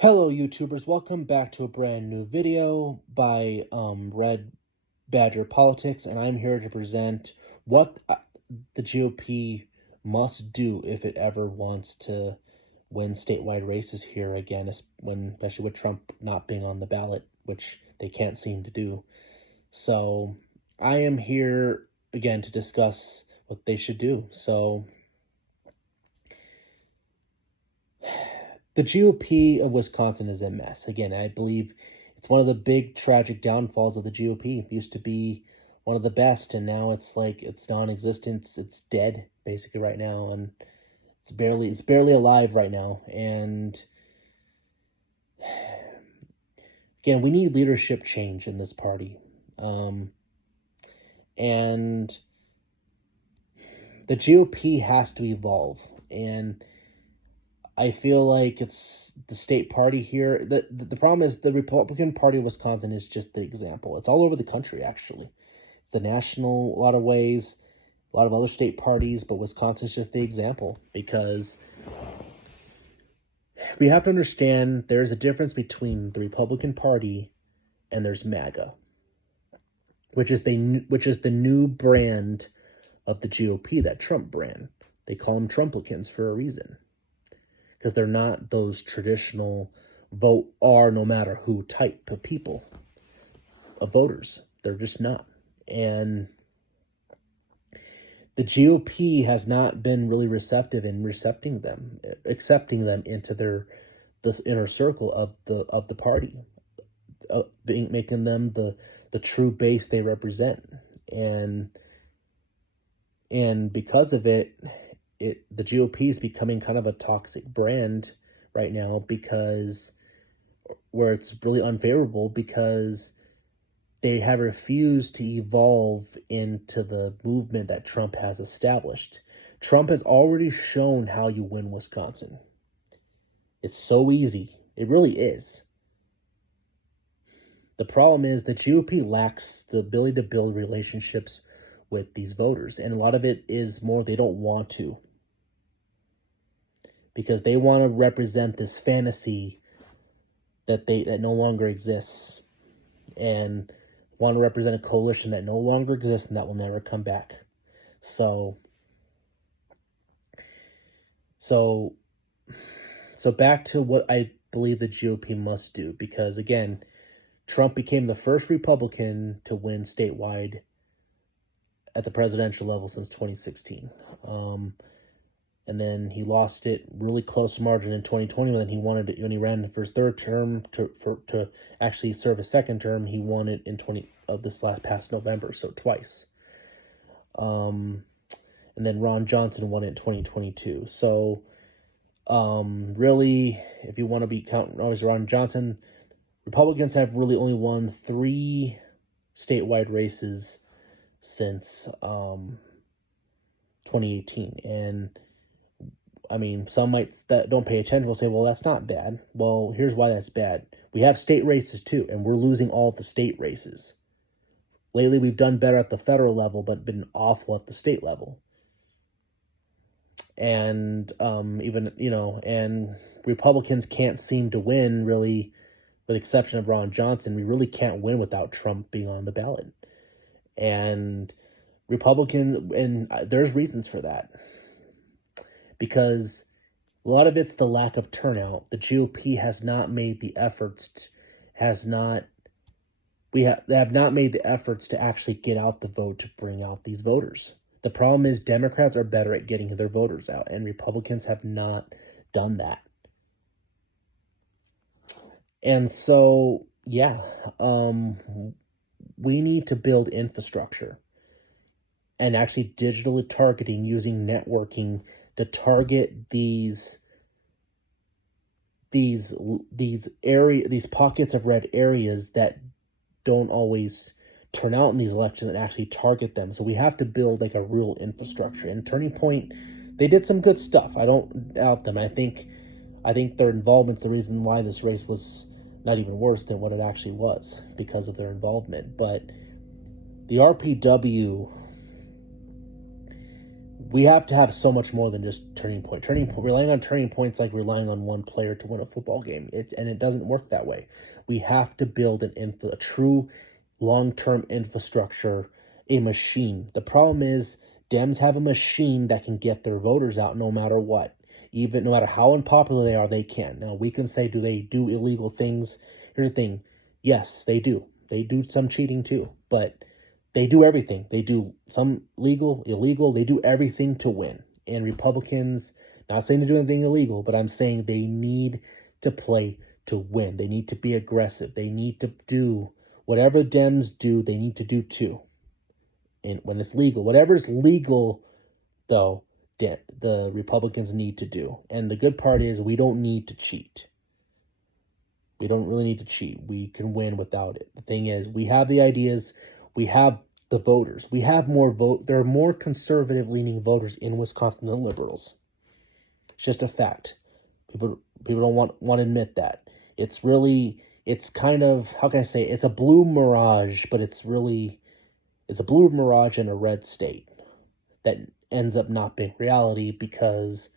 Hello YouTubers, welcome back to a brand new video by Red Badger Politics, and I'm here to present what the GOP must do if it ever wants to win statewide races here again, especially with Trump not being on the ballot, which they can't seem to do. So I am here again to discuss what they should do. So the GOP of Wisconsin is a mess. Again, I believe it's one of the big tragic downfalls of the GOP. It used to be one of the best, and now it's like it's non-existent. It's dead basically right now, and it's barely alive right now. And again, we need leadership change in this party, and the GOP has to evolve. And I feel like it's the state party here. The problem is the Republican Party of Wisconsin is just the example. It's all over the country, actually. The national, a lot of ways, a lot of other state parties, but Wisconsin's just the example because we have to understand there's a difference between the Republican Party and there's MAGA, which is the new brand of the GOP, that Trump brand. They call them Trumplicans for a reason, because they're not those traditional vote no matter who type of people, of voters. They're just not. And the GOP has not been really receptive in accepting them into the inner circle of the party, making them the true base they represent. And because of it, the GOP is becoming kind of a toxic brand right now, because where it's really unfavorable, because they have refused to evolve into the movement that Trump has established. Trump has already shown how you win Wisconsin. It's so easy. It really is. The problem is the GOP lacks the ability to build relationships with these voters, and a lot of it is more they don't want to, because they want to represent this fantasy that no longer exists, and want to represent a coalition that no longer exists and that will never come back. So back to what I believe the GOP must do, because again, Trump became the first Republican to win statewide at the presidential level since 2016. And then he lost it really close margin in 2020. When he ran for his third term to actually serve a second term, he won it in this past November, so twice. And then Ron Johnson won it in 2022. So really, if you want to be counting obviously Ron Johnson, Republicans have really only won 3 statewide races since 2018. And I mean, some that don't pay attention will say, well, that's not bad. Well, here's why that's bad. We have state races too, and we're losing all of the state races. Lately, we've done better at the federal level, but been awful at the state level. And and Republicans can't seem to win, really, with the exception of Ron Johnson. We really can't win without Trump being on the ballot. And Republicans, and there's reasons for that, because a lot of it's the lack of turnout. The GOP has not made the efforts, they have not made the efforts to actually get out the vote, to bring out these voters. The problem is Democrats are better at getting their voters out, and Republicans have not done that. And so, yeah, we need to build infrastructure and actually digitally targeting, using networking to target these pockets of red areas that don't always turn out in these elections, and actually target them. So we have to build like a real infrastructure. And Turning Point, they did some good stuff. I don't doubt them. I think their involvement's the reason why this race was not even worse than what it actually was, because of their involvement. But the RPW, we have to have so much more than just turning point. Relying on turning points like relying on one player to win a football game. And it doesn't work that way. We have to build a true long-term infrastructure, a machine. The problem is Dems have a machine that can get their voters out no matter what. Even no matter how unpopular they are, they can. Now, we can say, do they do illegal things? Here's the thing. Yes, they do. They do some cheating too, but they do everything. They do some legal, illegal. They do everything to win. And Republicans, not saying to do anything illegal, but I'm saying they need to play to win. They need to be aggressive. They need to do whatever Dems do, they need to do too. And when it's legal, whatever's legal, though, the Republicans need to do. And the good part is we don't need to cheat. We don't really need to cheat. We can win without it. The thing is, we have the ideas. We have the voters. We have more vote. There are more conservative-leaning voters in Wisconsin than liberals. It's just a fact. People don't want to admit that. It's kind of, how can I say, it's a blue mirage, but it's a blue mirage in a red state that ends up not being reality because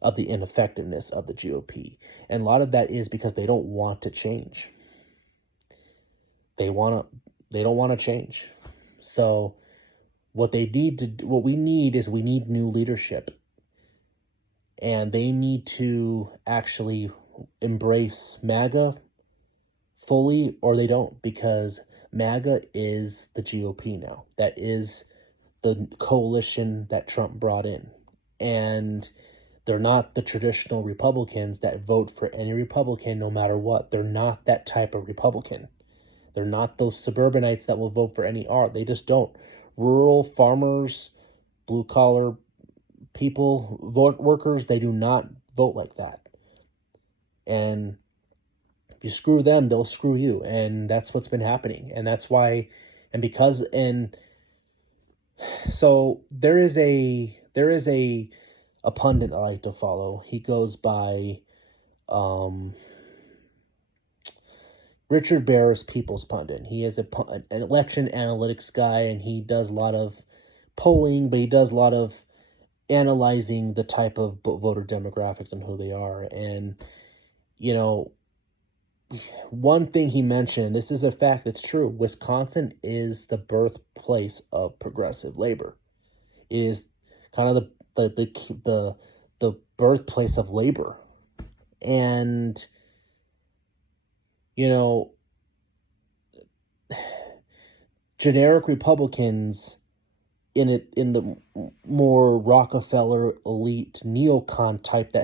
of the ineffectiveness of the GOP. And a lot of that is because they don't want to change. They don't want to change. So what we need is new leadership. And they need to actually embrace MAGA fully, or they don't, because MAGA is the GOP now. That is the coalition that Trump brought in. And they're not the traditional Republicans that vote for any Republican no matter what. They're not that type of Republican. They're not those suburbanites that will vote for any art. They just don't. Rural farmers, blue-collar people, workers, they do not vote like that. And if you screw them, they'll screw you. And that's what's been happening. And that's why, so there is a pundit I like to follow. He goes by Richard Barris, People's Pundit. He is an election analytics guy, and he does a lot of polling, but he does a lot of analyzing the type of voter demographics and who they are. And, one thing he mentioned, this is a fact that's true, Wisconsin is the birthplace of progressive labor. It is kind of the birthplace of labor. And, generic Republicans in the more Rockefeller elite neocon type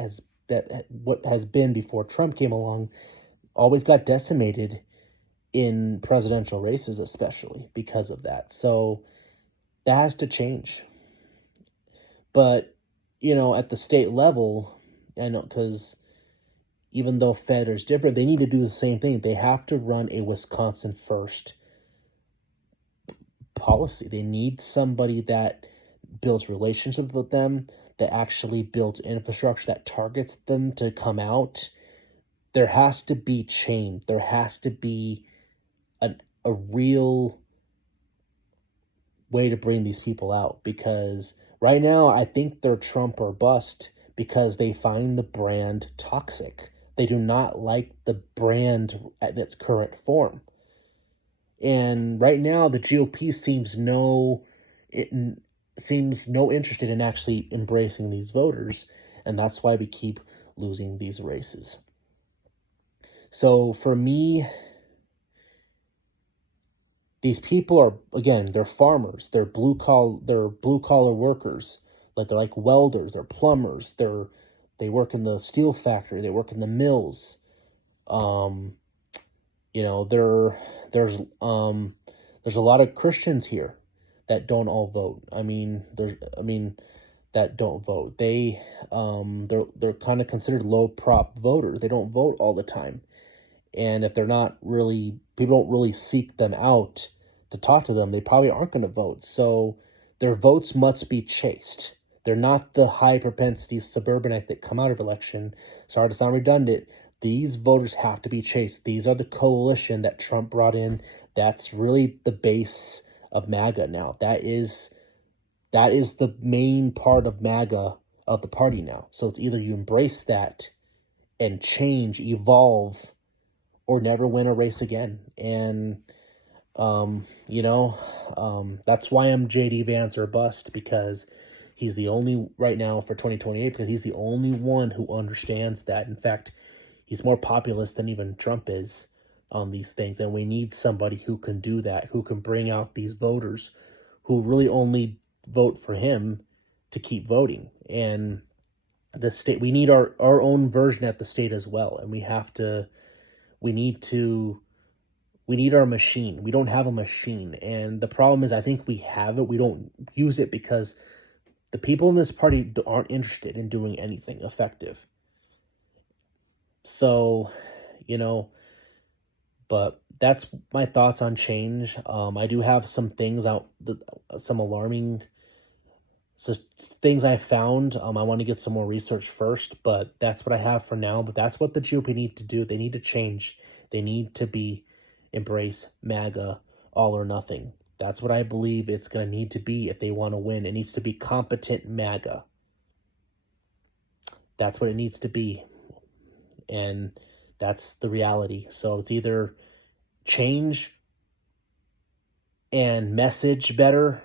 what has been before Trump came along always got decimated in presidential races, especially because of that. So that has to change. But, at the state level, because even though Fed is different, they need to do the same thing. They have to run a Wisconsin first policy. They need somebody that builds relationships with them, that actually builds infrastructure that targets them to come out. There has to be change. There has to be a real way to bring these people out, because right now I think they're Trump or bust because they find the brand toxic. They do not like the brand at its current form. And right now the GOP seems no interested in actually embracing these voters, and that's why we keep losing these races. So for me, these people are, again, they're farmers, they're blue collar workers, like they're like welders, they're plumbers, they work in the steel factory, they work in the mills. There's a lot of Christians here that don't all vote. That don't vote. They're kind of considered low prop voters. They don't vote all the time. And if people don't really seek them out to talk to them, they probably aren't going to vote. So their votes must be chased. They're not the high propensity suburbanites that come out of election. Sorry to sound redundant. These voters have to be chased. These are the coalition that Trump brought in. That's really the base of MAGA now. That is That is the main part of MAGA, of the party now. So it's either you embrace that and change, evolve, or never win a race again. And that's why I'm JD Vance or bust, because he's the only, right now for 2028, because he's the only one who understands that. In fact, he's more populist than even Trump is on these things. And we need somebody who can do that, who can bring out these voters who really only vote for him to keep voting. And the state, we need our own version at the state as well. And we need our machine. We don't have a machine. And the problem is, I think we have it. We don't use it because the people in this party aren't interested in doing anything effective. So, but that's my thoughts on change. I do have some things some alarming things I found. I want to get some more research first, but that's what I have for now. But that's what the GOP need to do. They need to change. They need to embrace MAGA, all or nothing. That's what I believe it's going to need to be if they want to win. It needs to be competent MAGA. That's what it needs to be. And that's the reality. So it's either change and message better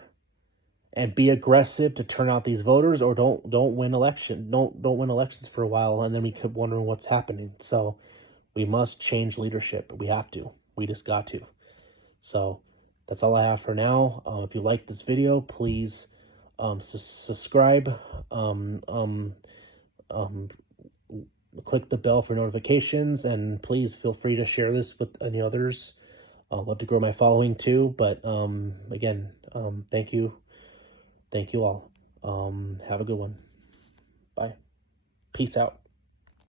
and be aggressive to turn out these voters, or don't win win elections for a while, and then we keep wondering what's happening. So we must change leadership. We have to. We just got to. So that's all I have for now. If you like this video, please subscribe. Click the bell for notifications, and please feel free to share this with any others. I'd love to grow my following too. But again, thank you all. Have a good one. Bye. Peace out.